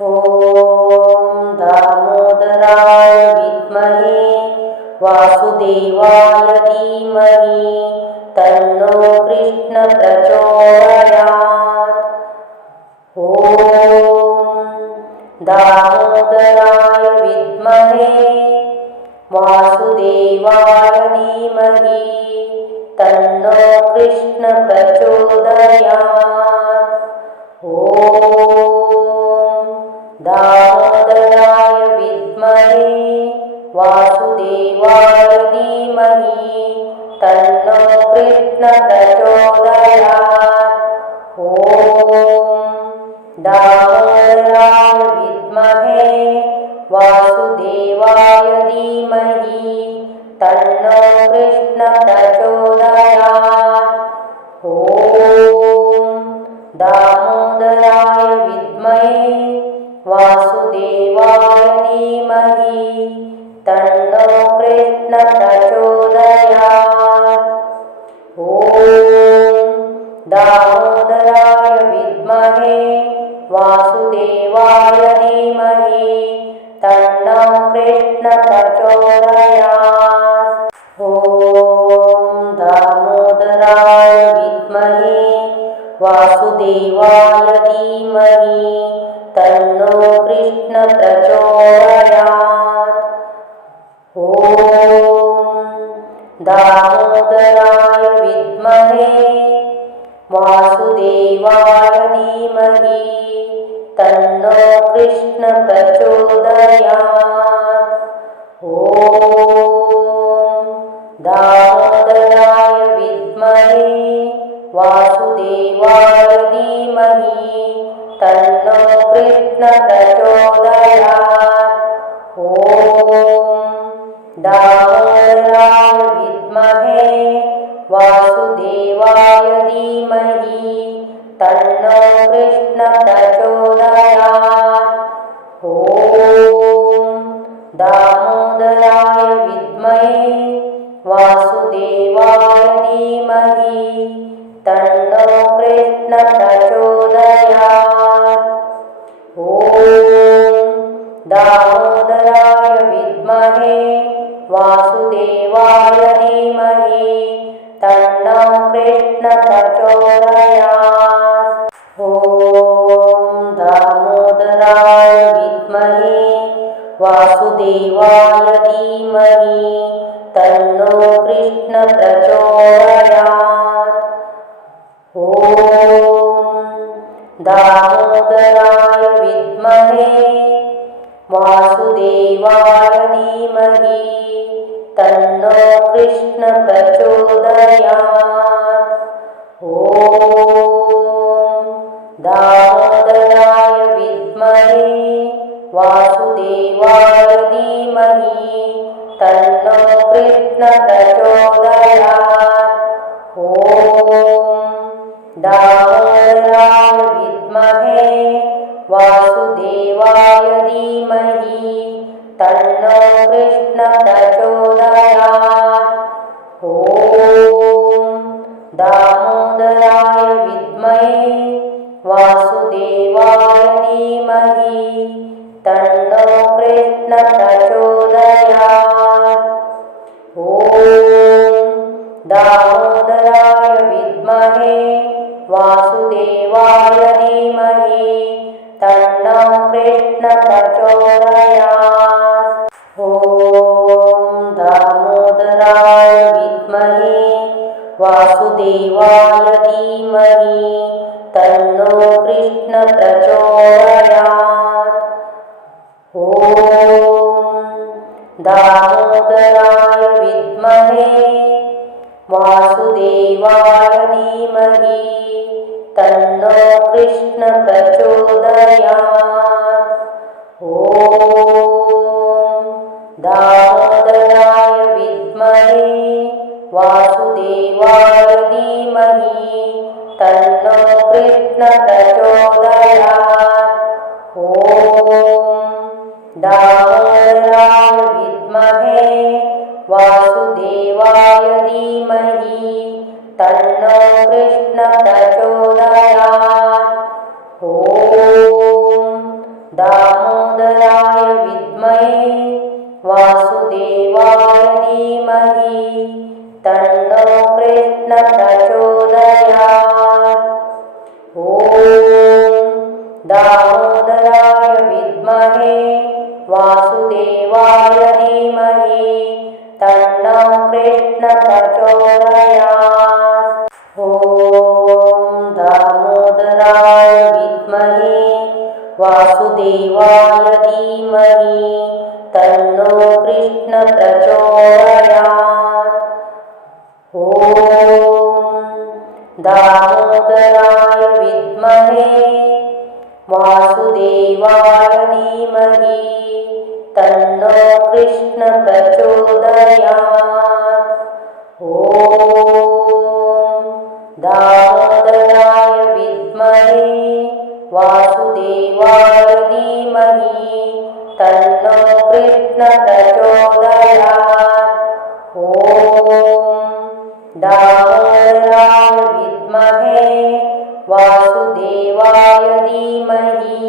ॐ दामोदराय विद्महे वासुदेवाय धीमहि तन्नो कृष्ण प्रचोदयात्। ॐ दामोदराय विद्महे वासुदेवाय धीमहि तन्नो कृष्ण प्रचोदयात्। ॐ दामोदराय विद्महे वासुदेवाय धीमहि तन्नो कृष्ण प्रचोदयात्। ॐ दामोदराय विद्महे वासुदेवाय धीमहि तन्नो कृष्ण प्रचोदयात्। ॐ दामोदराय विद्महे वासुदेवाय धीमहि तन्नो कृष्ण प्रचोदयात्। ॐ दामोदराय विद्महे वासुदेवाय धीमहि तन्नो कृष्ण प्रचोदयात्। ॐ दामोदराय विद्महे वासुदेवाय धीमहि तन्नो कृष्ण प्रचोदयात्। ॐ दामोदराय विद्महे वासुदेवाय धीमहि तन्नो कृष्ण प्रचोदयात्। ॐ दामोदराय विद्महे वासुदेवाय धीमहि तन्नो कृष्ण प्रचोदयात्। ॐ दामोदराय विद्महे वासुदेवाय धीमहि तन्नो कृष्ण प्रचोदयात्। ॐ दामोदराय विद्महे वासुदेवाय धीमहि तन्नो कृष्ण प्रचोदयात्। ॐ दामोदराय विद्महे वासुदेवाय धीमहि तन्नो कृष्ण प्रचोदयात्। ॐ दामोदराय विद्महे वासुदेवाय धीमहि तन्नो कृष्ण प्रचोदयात्। ॐ दामोदराय विद्महे वासुदेवाय धीमहि तन्नो कृष्ण प्रचोदयात्। ॐ दामोदराय विद्महे वासुदेवाय धीमहि तन्नो कृष्ण प्रचोदयात्। ॐ दामोदराय विद्महे वासुदेवाय धीमहि तन्नो कृष्ण प्रचोदयात्। ॐ दामोदराय विद्महे वासुदेवाय धीमहि तन्नो कृष्ण प्रचोदयात्। ॐ दामोदराय विद्महे वासुदेवाय धीमहि तन्नो कृष्ण प्रचोदयात्। ॐ दामोदराय विद्महे वासुदेवाय धीमहि तन्नो कृष्ण प्रचोदयात्। ॐ दामोदराय विद्महे वासुदेवाय धीमहि तन्नो कृष्ण प्रचोदयात्। ॐ दामोदराय विद्महे वासुदेवाय धीमहि तन्नो कृष्ण प्रचोदयात्। ॐ दामोदराय विद्महे वासुदेवाय धीमहि तन्नो कृष्ण प्रचोदयात्। ॐ दामोदराय विद्महे वासुदेवाय धीमहि तन्नो कृष्ण प्रचोदयात्। ॐ दामोदराय विद्महे वासुदेवाय धीमहि तन्नो कृष्ण प्रचोदयात्। ॐ दामोदराय विद्महे वासुदेवाय धीमहि तन्नो कृष्ण प्रचोदयात्। ॐ दामोदराय विद्महे वासुदेवाय धीमहि तन्नो कृष्ण प्रचोदयात्। ॐ दामोदराय विद्महे वासुदेवाय धीमहि तन्नो कृष्ण प्रचोदयात्। ॐ दामोदराय विद्महे वासुदेवाय धीमहि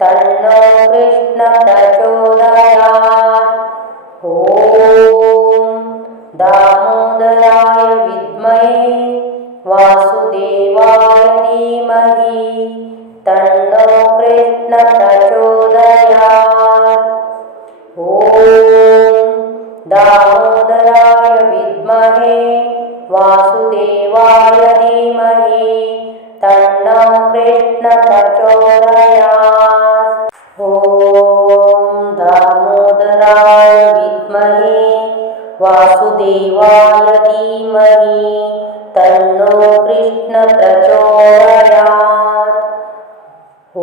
तन्नो कृष्ण प्रचोदयात्। ॐ दामोदराय विद्महे वासुदेवाय धीमहि तन्नो कृष्ण प्रचोदयात्। ॐ दामोदराय विद्महे वासुदेवाय धीमहि तन्नो कृष्ण प्रचोदयात्। ॐ दामोदराय विद्महे वासुदेवाय धीमहि तन्नो कृष्ण प्रचोदयात्। ॐ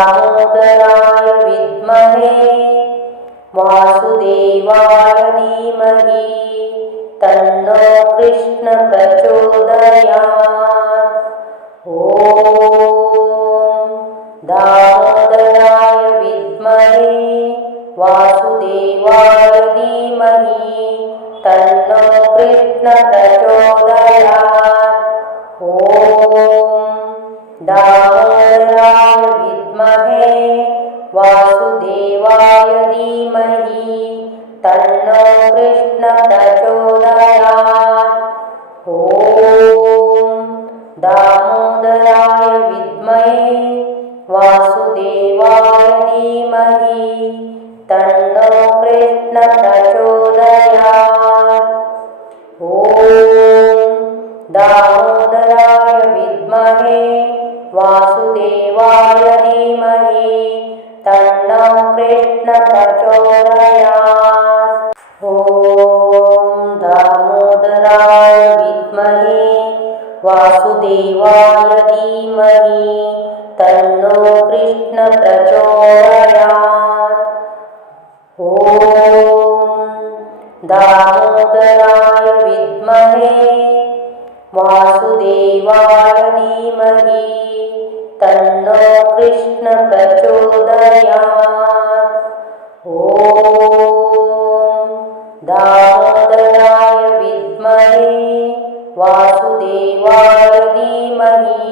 दामोदराय विद्महे वासुदेवाय धीमहि तन्नो कृष्ण प्रचोदयात्। ॐ दामोदराय विद्महे वासुदेवाय धीमहि तन्नो कृष्ण प्रचोदयात्। ॐ दामोदराय विद्महे वासुदेवाय धीमहि तन्नो कृष्ण प्रचोदयात्। ॐ दामोदराय विद्महे वासुदेवाय धीमहि तन्नो कृष्ण प्रचोदयात्। ॐ दामोदराय विद्महे वासुदेवाय धीमहि तन्नो कृष्ण प्रचोदयात्। ॐ दामोदराय विद्महे वासुदेवाय धीमहि तन्नो कृष्ण प्रचोदयात्। ॐ दामोदराय विद्महे वासुदेवाय धीमहि तन्नो कृष्ण प्रचोदयात्। ॐ दामोदराय विद्महे वासुदेवाय धीमहि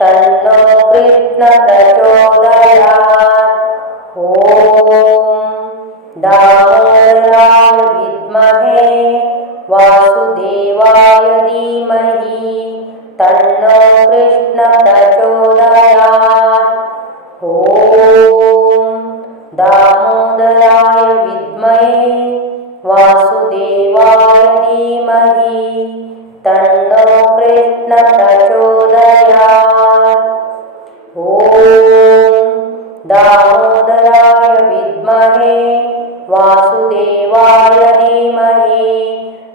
तन्नो कृष्ण प्रचोदयात्। ॐ दामोदराय विद्महे वासुदेवाय धीमहि तन्नो कृष्ण प्रचोदयात्। ॐ दामोदराय विद्महे वासुदेवाय धीमहि तन्नो कृष्ण प्रचोदयात्। ॐ दामोदराय विद्महे वासुदेवाय धीमहि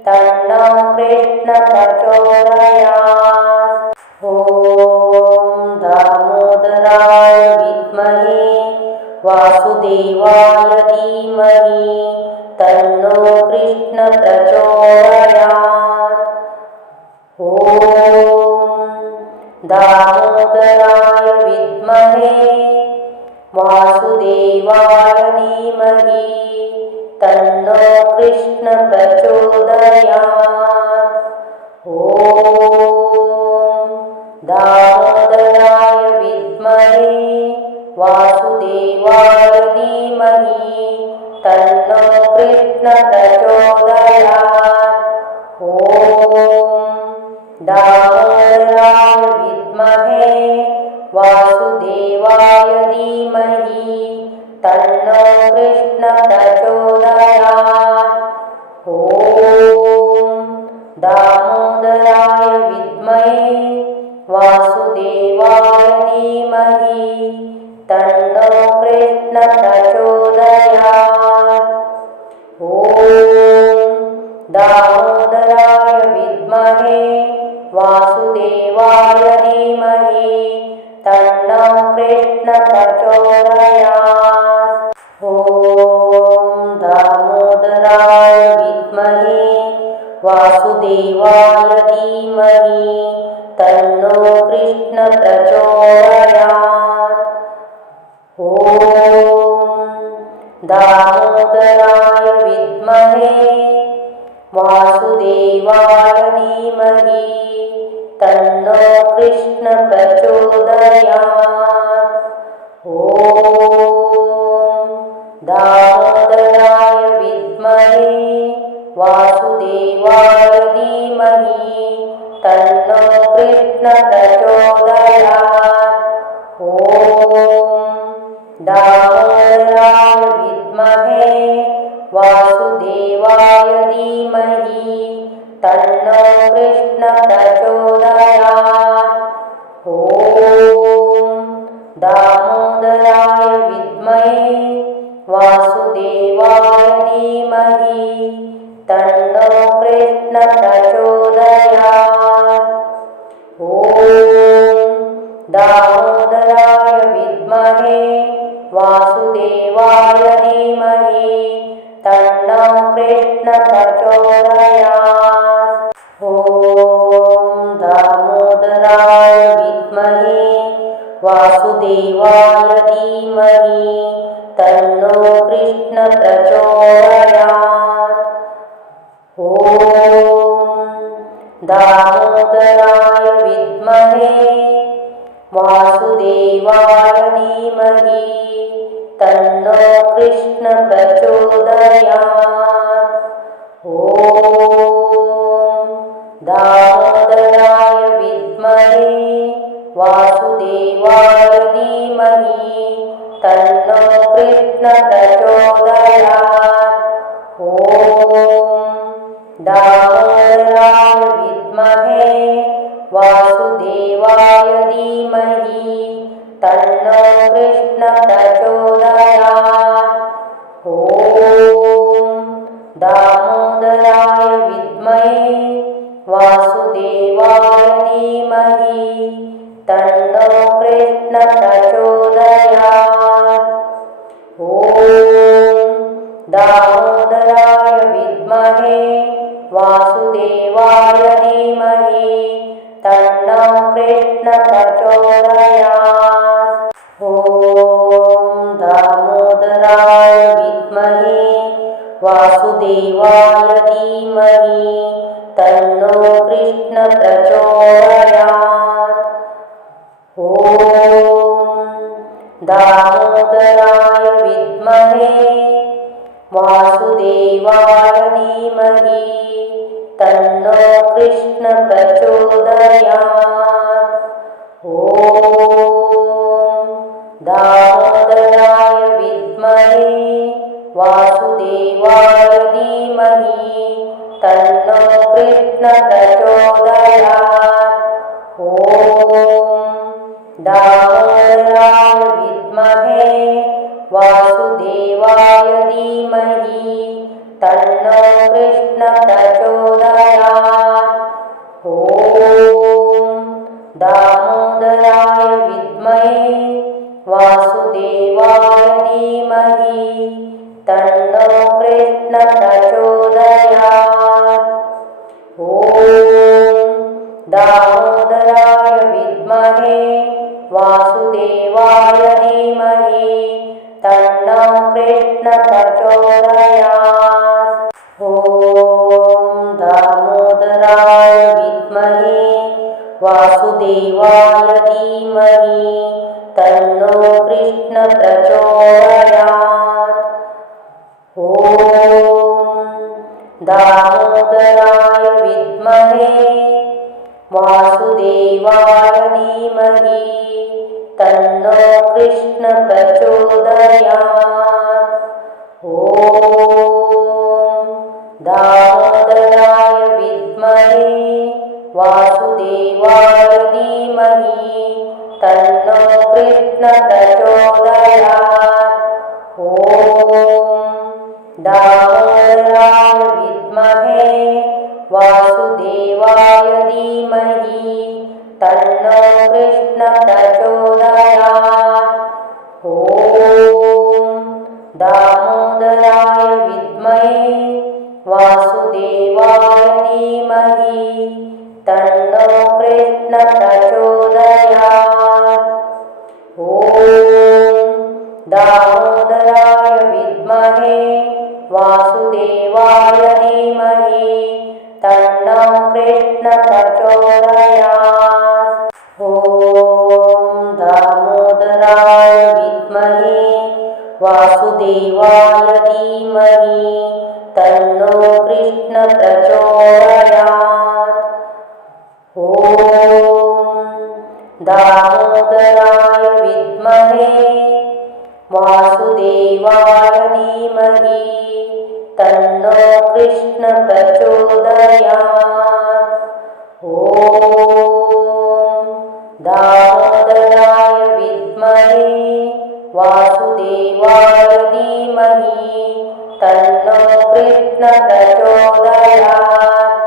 तन्नो कृष्ण प्रचोदयात्। ॐ दामोदराय विद्महे वासुदेवाय धीमहि तन्नो कृष्ण प्रचोदयात्। ॐ दामोदराय विद्महे वासुदेवाय धीमहि तन्नो कृष्ण प्रचोदयात्। ॐ दामोदराय विद्महे विद्महे वासुदेवाय धीमहि तन्नो कृष्ण प्रचोदयात्। ॐ दामोदराय विद्महे वासुदेवाय धीमहि तन्नो कृष्ण प्रचोदयात्। ॐ दामोदराय विद्महे वासुदेवाय धीमहि तन्नो कृष्ण प्रचोदयात्। ॐ दामोदराय विद्महे वासुदेवाय धीमहि तन्नो कृष्ण प्रचोदयात्। ॐ दामोदराय विद्महे वासुदेवाय धीमहि तन्नो कृष्ण प्रचोदयात्। ॐ दामोदराय विद्महे वासुदेवाय धीमहि तन्नो कृष्ण प्रचोदयात्। ॐ दामोदराय विद्महे वासुदेवाय धीमहि तन्नो कृष्ण प्रचोदयात्। ॐ दामोदराय विद्महे वासुदेवाय धीमहि तन्नो कृष्ण प्रचोदयात्। ॐ दामोदराय विद्महे वासुदेवाय धीमहि तन्नो कृष्ण प्रचोदयात्। ॐ दामोदराय विद्महे वासुदेवाय धीमहि तन्नो कृष्ण प्रचोदयात्। ॐ दामोदराय विद्महे वासुदेवाय धीमहि तन्नो कृष्ण प्रचोदयात्। ॐ दामोदराय विद्महे वासुदेवाय धीमहि तन्नो कृष्ण प्रचोदयात्। ॐ दामोदराय विद्महे वासुदेवाय धीमहि तन्नो कृष्ण प्रचोदयात्। ॐ दामोदराय विद्महे वासुदेवाय धीमहि तन्नो कृष्ण प्रचोदयात्। ॐ दामोदराय विद्महे वासुदेवाय धीमहि तन्नो कृष्ण प्रचोदयात्। ॐ दामोदराय विद्महे वासुदेवाय धीमहि तन्नो कृष्ण प्रचोदयात्। ॐ दामोदराय विद्महे वासुदेवाय धीमहि तन्नो कृष्ण प्रचोदयात्। ॐ दामोदराय विद्महे वासुदेवाय धीमहि तन्नो कृष्ण प्रचोदयात्। ॐ दामोदराय विद्महे वासुदेवाय धीमहि तन्नो कृष्ण प्रचोदयात्। ॐ दामोदराय विद्महे वासुदेवाय धीमहि तन्नो कृष्ण प्रचोदयात्। ॐ दामोदराय विद्महे वासुदेवाय धीमहि तन्नो कृष्ण प्रचोदयात्। ॐ दामोदराय विद्महे वासुदेवाय धीमहि तन्नो कृष्ण प्रचोदयात्। ॐ दामोदराय विद्महे वासुदेवाय धीमहि तन्नो कृष्ण प्रचोदयात्। ॐ दामोदराय विद्महे वासुदेवाय धीमहि तन्नो कृष्ण प्रचोदयात्। ॐ दामोदराय विद्महे वासुदेवाय धीमहि तन्नो कृष्ण प्रचोदयात्। ॐ दामोदराय विद्महे वासुदेवाय धीमहि तन्नो कृष्ण प्रचोदयात्। ॐ दामोदराय विद्महे वासुदेवाय धीमहि तन्नो कृष्ण प्रचोदयात्। ॐ दामोदराय विद्महे वासुदेवाय धीमहि तन्नो कृष्ण प्रचोदयात्। ॐ दामोदराय विद्महे वासुदेवाय धीमहि तन्नो कृष्ण प्रचोदयात्। ॐ दामोदराय विद्महे वासुदेवाय धीमहि तन्नो कृष्ण प्रचोदयात्। ॐ दामोदराय विद्महे वासुदेवाय धीमहि तन्नो कृष्ण प्रचोदयात्।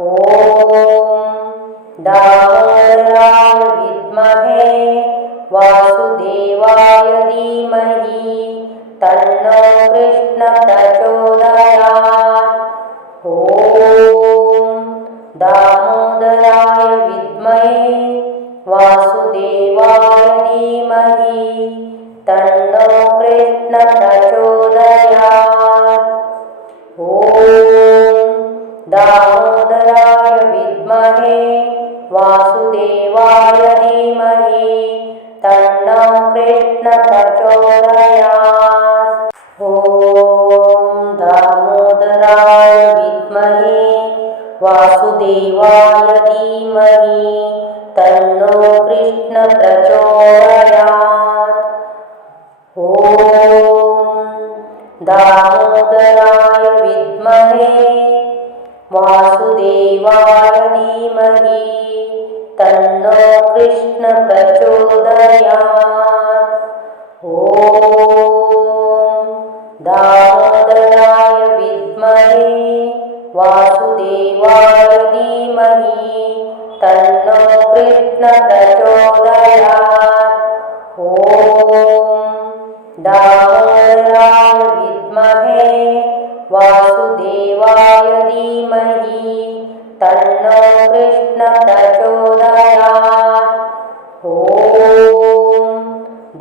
ॐ दामोदराय विद्महे वासुदेवाय धीमहि तन्नो कृष्ण प्रचोदयात्। ॐ दामोदराय विद्महे वासुदेवाय धीमहि तन्नो कृष्ण प्रचोदयात्। ॐ दामोदराय विद्महे वासुदेवाय धीमहि तन्नो कृष्ण प्रचोदयात्। ॐ दामोदराय विद्महे वासुदेवाय धीमहि तन्नो कृष्ण प्रचोदयात्। ॐ दामोदराय विद्महे वासुदेवाय धीमहि तन्नो कृष्ण प्रचोदयात्। ॐ दामोदराय विद्महे वासुदेवाय धीमहि तन्नो कृष्ण प्रचोदयात्। ॐ दामोदराय विद्महे वासुदेवाय धीमहि तन्नो कृष्ण प्रचोदयात्। ॐ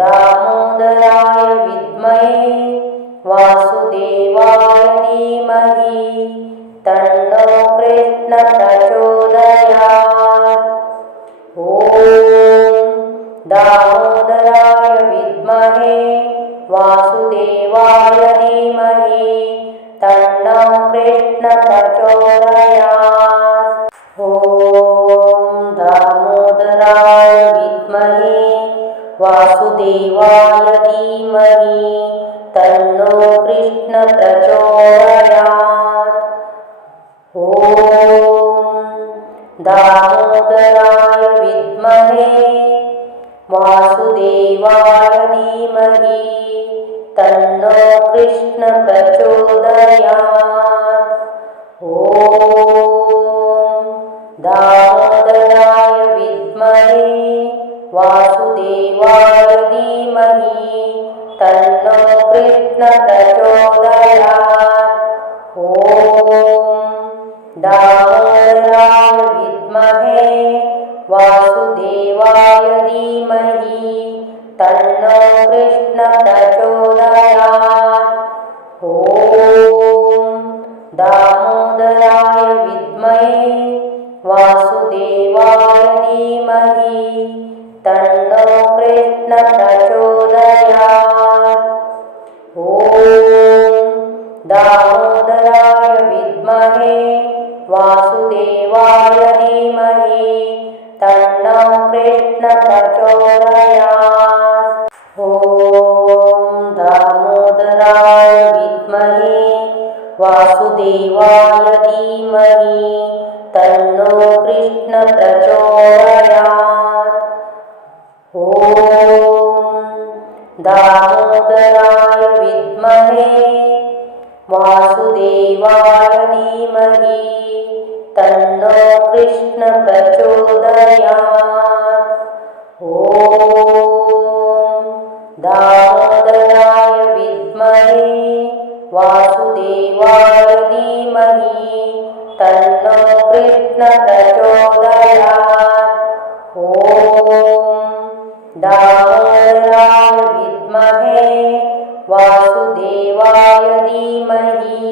दामोदराय विद्महे वासुदेवाय धीमहि तन्नो कृष्ण प्रचोदयात्। ॐ दामोदराय विद्महे वासुदेवाय धीमहि तन्नो कृष्ण प्रचोदयात्। ॐ दामोदराय विद्महे वासुदेवाय धीमहि तन्नो कृष्ण प्रचोदयात्। ॐ दामोदराय विद्महे वासुदेवाय धीमहि तन्नो कृष्ण प्रचोदयात्। ॐ दामोदराय विद्महे वासुदेवाय धीमहि तन्नो कृष्ण प्रचोदयात्। ॐ दामोदराय विद्महे वासुदेवाय धीमहि तन्नो कृष्ण प्रचोदयात्। ॐ दामोदराय विद्महे वासुदेवाय धीमहि तन्नो कृष्ण प्रचोदयात्। ॐ दामोदराय विद्महे वासुदेवाय धीमहि तन्नो कृष्ण प्रचोदयात्। ॐ दामोदराय विद्महे वासुदेवाय धीमहि तन्नो कृष्ण प्रचोदयात्। ॐ दामोदराय विद्महे वासुदेवाय धीमहि तन्नो कृष्ण प्रचोदयात्। ॐ दामोदराय विद्महे वासुदेवाय धीमहि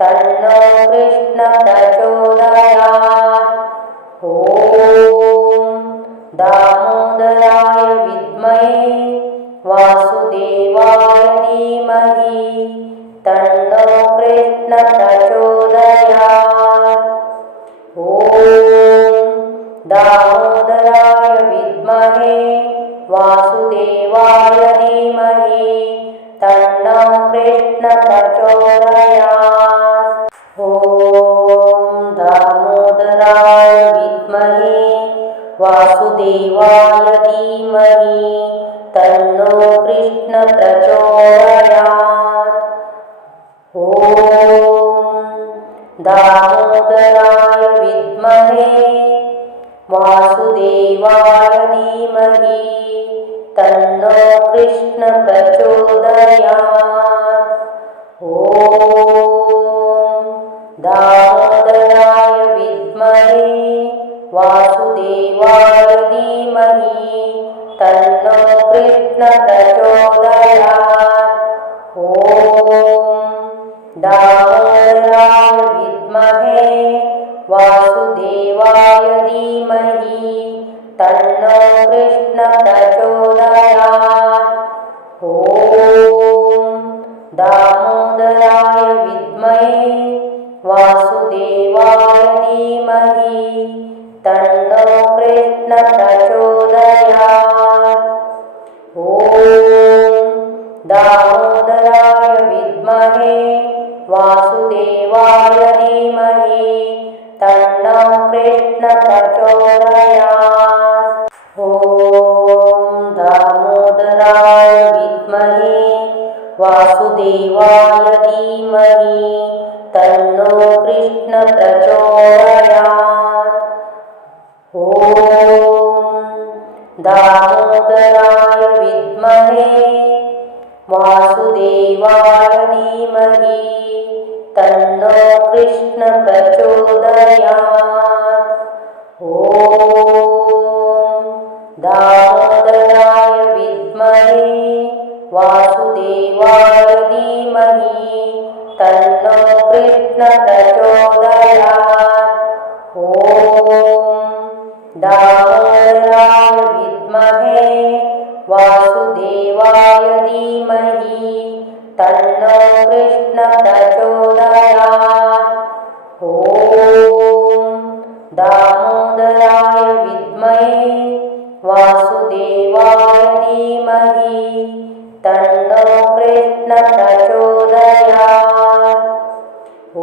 तन्नो कृष्ण प्रचोदयात्। ॐ दामोदराय विद्महे वासुदेवाय धीमहि तन्नो कृष्ण प्रचोदयात्। ॐ दामोदराय विद्महे वासुदेवाय धीमहि तन्नो कृष्ण प्रचोदयात्। ॐ दामोदराय विद्महे वासुदेवाय धीमहि तन्नो कृष्ण प्रचोदयात्। ॐ दामोदराय विद्महे वासुदेवाय धीमहि तन्नो कृष्ण प्रचोदयात्। ॐ दामोदराय विद्महे वासुदेवाय धीमहि तन्नो कृष्ण प्रचोदयात्। ॐ दामोदराय विद्महे वासुदेवाय धीमहि तन्नो कृष्ण प्रचोदयात्। ॐ दामोदराय विद्महे वासुदेवाय धीमहि तन्नो कृष्ण प्रचोदयात्। ॐ दामोदराय विद्महे वासुदेवाय धीमहि तन्नो कृष्ण प्रचोदयात्। ॐ दामोदराय विद्महे वासुदेवाय धीमहि तन्नो कृष्ण प्रचोदयात्। ॐ दामोदराय विद्महे वासुदेवाय धीमहि तन्नो कृष्ण प्रचोदयात्। ॐ दामोदराय विद्महे वासुदेवाय धीमहि तन्नो कृष्ण प्रचोदयात्। ॐ दामोदराय विद्महे वासुदेवाय धीमहि तन्नो कृष्ण प्रचोदयात्। ॐ दामोदराय विद्महे वासुदेवाय धीमहि तन्नो कृष्ण प्रचोदयात्। ॐ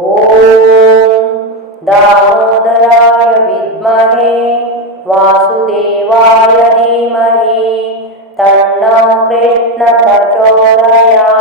दामोदराय विद्महे वासुदेवाय धीमहि तन्नो कृष्ण प्रचोदयात्।